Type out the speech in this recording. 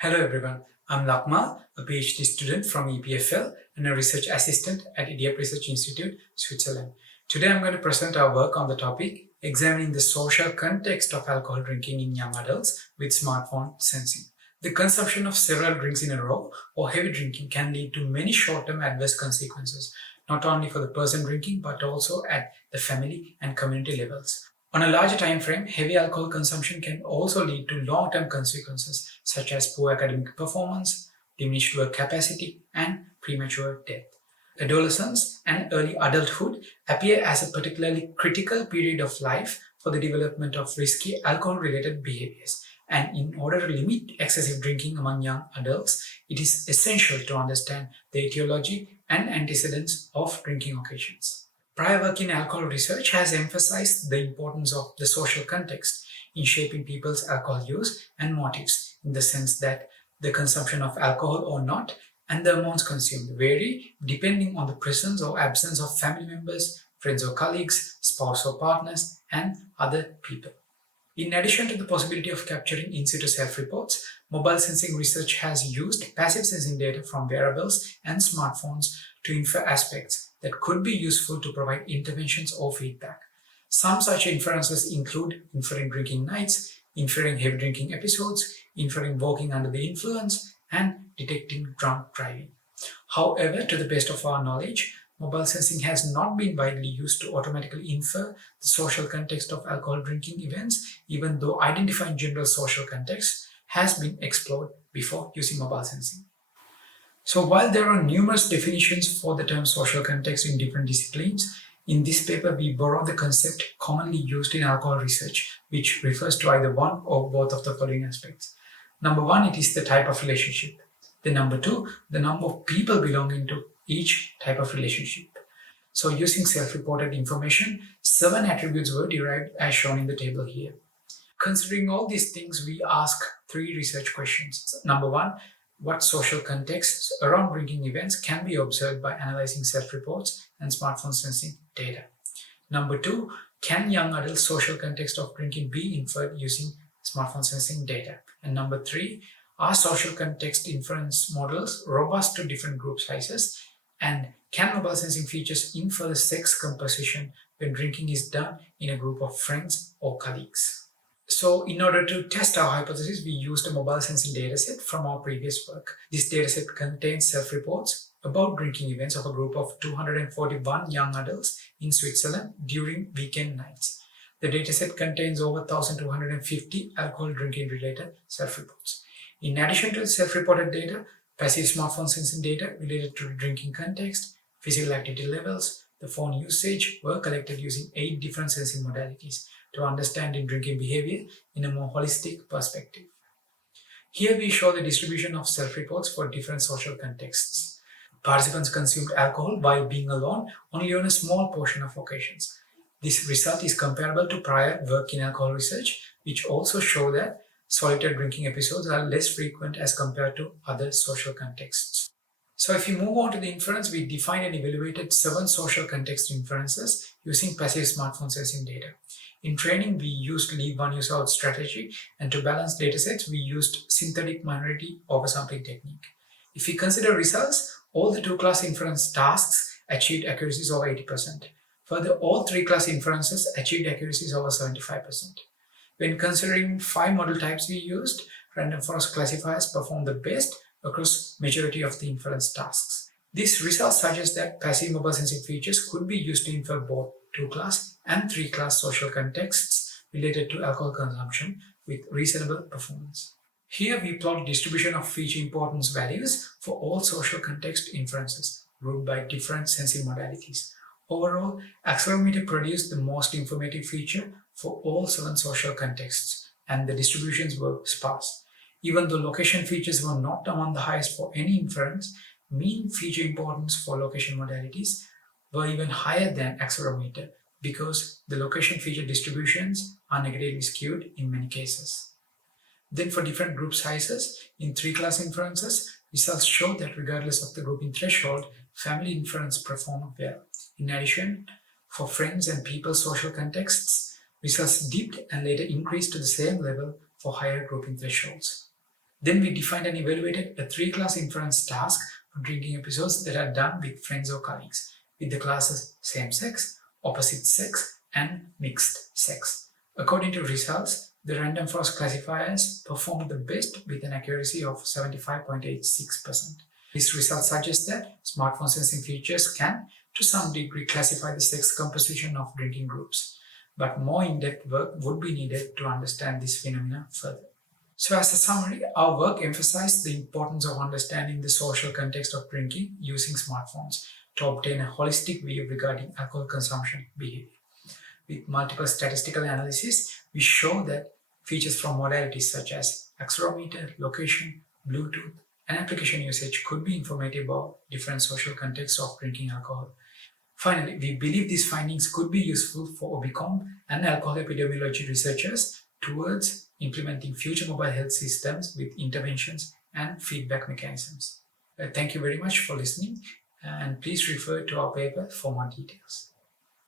Hello everyone, I'm Lakma, a PhD student from EPFL and a research assistant at Idiap Research Institute, Switzerland. Today I'm going to present our work on the topic examining the social context of alcohol drinking in young adults with smartphone sensing. The consumption of several drinks in a row or heavy drinking can lead to many short-term adverse consequences, not only for the person drinking but also at the family and community levels. On a larger time frame, heavy alcohol consumption can also lead to long-term consequences such as poor academic performance, diminished work capacity, and premature death. Adolescence and early adulthood appear as a particularly critical period of life for the development of risky alcohol-related behaviors. And in order to limit excessive drinking among young adults, it is essential to understand the etiology and antecedents of drinking occasions. Prior work in alcohol research has emphasized the importance of the social context in shaping people's alcohol use and motives, in the sense that the consumption of alcohol or not and the amounts consumed vary depending on the presence or absence of family members, friends or colleagues, spouse or partners, and other people. In addition to the possibility of capturing in situ self-reports, mobile sensing research has used passive sensing data from wearables and smartphones to infer aspects that could be useful to provide interventions or feedback. Some such inferences include inferring drinking nights, inferring heavy drinking episodes, inferring walking under the influence, and detecting drunk driving. However, to the best of our knowledge, mobile sensing has not been widely used to automatically infer the social context of alcohol drinking events, even though identifying general social context has been explored before using mobile sensing. So while there are numerous definitions for the term social context in different disciplines, in this paper we borrow the concept commonly used in alcohol research, which refers to either one or both of the following aspects. Number one, it is the type of relationship. Then number two, the number of people belonging to each type of relationship. So using self-reported information, 7 attributes were derived as shown in the table here. Considering all these things, we ask 3 research questions. Number one, what social contexts around drinking events can be observed by analyzing self-reports and smartphone sensing data? Number 2, can young adults' social context of drinking be inferred using smartphone sensing data? And number 3, are social context inference models robust to different group sizes? And can mobile sensing features infer the sex composition when drinking is done in a group of friends or colleagues? So in order to test our hypothesis, we used a mobile sensing dataset from our previous work. This dataset contains self-reports about drinking events of a group of 241 young adults in Switzerland during weekend nights. The dataset contains over 1,250 alcohol drinking related self-reports. In addition to the self-reported data, passive smartphone sensing data related to drinking context, physical activity levels, the phone usage were collected using 8 different sensing modalities to understand drinking behavior in a more holistic perspective. Here we show the distribution of self-reports for different social contexts. Participants consumed alcohol while being alone only on a small portion of occasions. This result is comparable to prior work in alcohol research, which also show that solitary drinking episodes are less frequent as compared to other social contexts. So if we move on to the inference, we defined and evaluated 7 social context inferences using passive smartphone sensing data. In training, we used leave one use out strategy, and to balance datasets, we used synthetic minority oversampling technique. If we consider results, all the 2-class inference tasks achieved accuracies over 80%. Further, all 3-class inferences achieved accuracies over 75%. When considering 5 model types we used, random forest classifiers performed the best across majority of the inference tasks. This result suggests that passive mobile sensing features could be used to infer both 2-class and 3-class social contexts related to alcohol consumption with reasonable performance. Here we plot distribution of feature importance values for all social context inferences, grouped by different sensing modalities. Overall, accelerometer produced the most informative feature for all 7 social contexts, and the distributions were sparse. Even though location features were not among the highest for any inference, mean feature importance for location modalities were even higher than accelerometer because the location feature distributions are negatively skewed in many cases. Then for different group sizes, in 3-class inferences, results show that regardless of the grouping threshold, family inference performed well. In addition, for friends and people's social contexts, results dipped and later increased to the same level for higher grouping thresholds. Then we defined and evaluated a 3-class inference task for drinking episodes that are done with friends or colleagues, with the classes same sex, opposite sex, and mixed sex. According to results, the random forest classifiers performed the best with an accuracy of 75.86%. This result suggests that smartphone sensing features can, to some degree, classify the sex composition of drinking groups, but more in-depth work would be needed to understand this phenomenon further. So as a summary, our work emphasized the importance of understanding the social context of drinking using smartphones to obtain a holistic view regarding alcohol consumption behavior. With multiple statistical analyses, we show that features from modalities such as accelerometer, location, Bluetooth, and application usage could be informative about different social contexts of drinking alcohol. Finally, we believe these findings could be useful for Ubicomp and alcohol epidemiology researchers towards implementing future mobile health systems with interventions and feedback mechanisms. Thank you very much for listening, and please refer to our paper for more details.